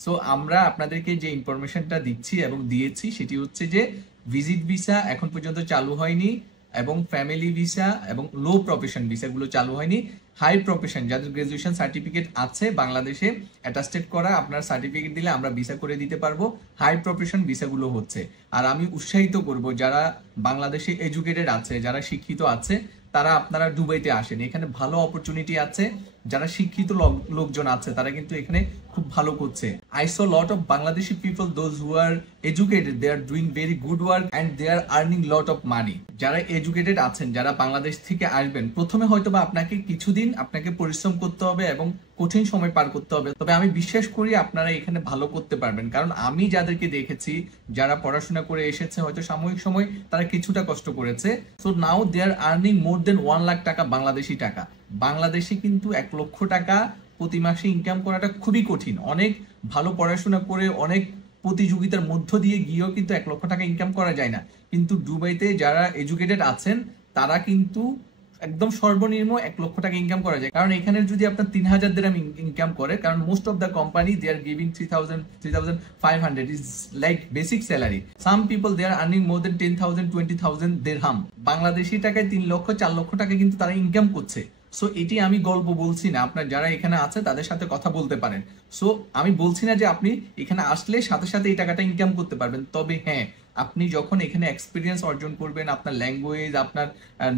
So আমরা আপনাদেরকে যে ইনফরমেশনটা দিচ্ছি এবং দিয়েছি সেটি হচ্ছে যে ভিজিট ভিসা এখন পর্যন্ত চালু হয়নি এবং ফ্যামিলি ভিসা এবং লো প্রফেশন ভিসাগুলো চালু হয়নি। হাই প্রফেশন যাদের গ্রাজুয়েশন সার্টিফিকেট আছে বাংলাদেশে অ্যাটাস্টেড করা, আপনার সার্টিফিকেট দিলে আমরা ভিসা করে দিতে পারবো। হাই প্রফেশন ভিসাগুলো হচ্ছে। আর আমি উৎসাহিত করব যারা বাংলাদেশে এডুকেটেড আছে, যারা শিক্ষিত আছে, তারা আপনারা দুবাইতে আসেন। এখানে ভালো অপরচুনিটি আছে। যারা শিক্ষিত লোকজন আছে তারা কিন্তু এখানে খুব ভালো করছে। I saw lot of Bangladeshi people those who are educated, they are doing very good work and they are earning lot of money. যারা এডুকেটেড আছেন, যারা বাংলাদেশ থেকে আসবেন, প্রথমে হয়তো বা আপনাকে কিছুদিন আপনাকে পরিশ্রম করতে হবে এবং কঠিন সময় পার করতে হবে, তবে আমি বিশ্বাস করি আপনারা এখানে ভালো করতে পারবেন। কারণ আমি যাদেরকে দেখেছি যারা পড়াশোনা করে এসেছে, হয়তো সাময়িক সময় তারা কিছুটা কষ্ট করেছে, so now they are earning more দেন 1 লাখ টাকা বাংলাদেশি টাকা। বাংলাদেশে কিন্তু 1 লক্ষ টাকা প্রতি মাসে ইনকাম করাটা খুবই কঠিন। অনেক ভালো পড়াশোনা করে অনেক প্রতিযোগিতার মধ্য দিয়ে গিয়েও কিন্তু 1 লক্ষ টাকা ইনকাম করা যায় না। কিন্তু দুবাইতে যারা এডুকেটেড আছেন তারা কিন্তু একদম সর্বনিম্ন 1 লক্ষ টাকা ইনকাম করা যায়। কারণ এখানে যদি আপনার 3000 দিরহাম ইনকাম করে, কারণ most of the company they are giving 3500 is like basic salary. Some people they are earning more than 10,000 20,000 দিরহাম। বাংলাদেশি টাকায় 3 লক্ষ 4 লক্ষ টাকা কিন্তু তারা ইনকাম করছে। সো এটি আমি গল্প বলছি না, আপনার যারা এখানে আছে তাদের সাথে কথা বলতে পারেন। সো আমি বলছি না যে আপনি এখানে আসলে সাথে সাথে এই টাকাটা ইনকাম করতে পারবেন, তবে হ্যাঁ, আপনি যখন এখানে এক্সপিরিয়েন্স অর্জন করবেন, আপনার ল্যাঙ্গুয়েজ, আপনার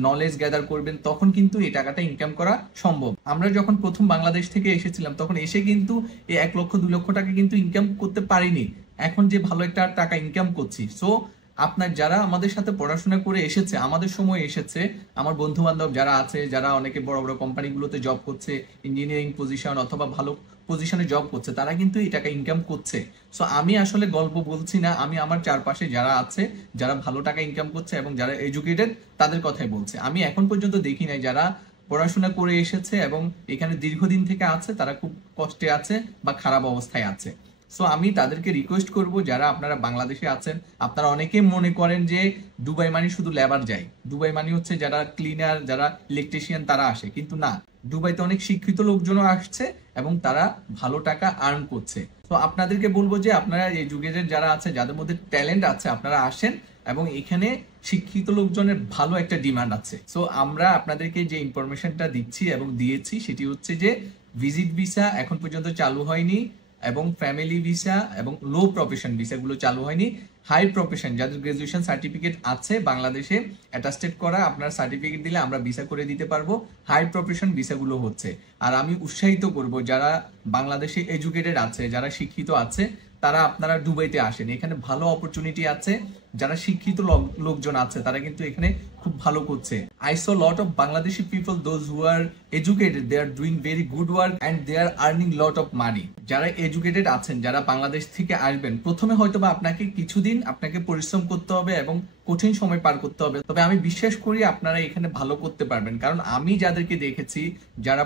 নলেজ গ্যাদার করবেন, তখন কিন্তু এই টাকাটা ইনকাম করা সম্ভব। আমরা যখন প্রথম বাংলাদেশ থেকে এসেছিলাম তখন এসে কিন্তু এই 1 লক্ষ 2 লক্ষ টাকা কিন্তু ইনকাম করতে পারিনি। এখন যে ভালো একটা টাকা ইনকাম করছি। সো আপনার যারা আমাদের সাথে পড়াশোনা করে এসেছে, আমাদের সময় এসেছে, আমার বন্ধু বান্ধব যারা আছে, যারা অনেকে বড় বড় কোম্পানিগুলোতে জব করছে, ইঞ্জিনিয়ারিং পজিশন অথবা ভালো পজিশনে জব করছে, তারা কিন্তু এই টাকা ইনকাম করছে। সো আমি আসলে গল্প বলছি না, আমি আমার চারপাশে যারা আছে, যারা ভালো টাকা ইনকাম করছে এবং যারা এডুকেটেড, তাদের কথাই বলছে। আমি এখন পর্যন্ত দেখি নাই যারা পড়াশোনা করে এসেছে এবং এখানে দীর্ঘদিন থেকে আছে তারা খুব কষ্টে আছে বা খারাপ অবস্থায় আছে। সো আমি তাদেরকে রিকোয়েস্ট করব, যারা আপনারা বাংলাদেশে আছেন, আপনারা অনেকে মনে করেন যে দুবাই মানে শুধু লেবার যায়, দুবাই মানে হচ্ছে যারা ক্লিনার, যারা ইলেকট্রিশিয়ান তারা আসে, কিন্তু না, দুবাইতে অনেক শিক্ষিত লোকজনও আসছে এবং তারা ভালো টাকা আর্ন করছে। তো আপনাদেরকে বলবো যে আপনারা এডুকেটেড যারা আছে, যাদের মধ্যে ট্যালেন্ট আছে, আপনারা আসেন এবং এখানে শিক্ষিত লোকজনের ভালো একটা ডিমান্ড আছে। সো আমরা আপনাদেরকে যে ইনফরমেশনটা দিচ্ছি এবং দিয়েছি সেটি হচ্ছে যে ভিজিট ভিসা এখন পর্যন্ত চালু হয়নি এবং ফ্যামিলি ভিসা এবং লো প্রফেশন ভিসাগুলো চালু হয়নি। হাই প্রফেশন যাদের গ্রাজুয়েশন সার্টিফিকেট আছে বাংলাদেশে অ্যাটাস্টেড করা, আপনার সার্টিফিকেট দিলে আমরা ভিসা করে দিতে পারবো। হাই প্রফেশন ভিসাগুলো হচ্ছে। আর আমি উৎসাহিত করব যারা বাংলাদেশে এডুকেটেড আছে, যারা শিক্ষিত আছে, তারা আপনারা দুবাইতে আসেন। এখানে ভালো অপরচুনিটি আছে। যারা শিক্ষিত লোকজন আছে তারা কিন্তু এখানে খুব ভালো করছে। I saw lot of Bangladeshi people those who are educated, they are doing very good work and they are earning lot of money. যারা এডুকেটেড আছেন, যারা বাংলাদেশ থেকে আসবেন, প্রথমে হয়তো বা আপনাকে কিছুদিন আপনাকে পরিশ্রম করতে হবে এবং কঠিন সময় পার করতে হবে, তবে আমি বিশ্বাস করি আপনারা এখানে ভালো করতে পারবেন। কারণ আমি যাদেরকে দেখেছি যারা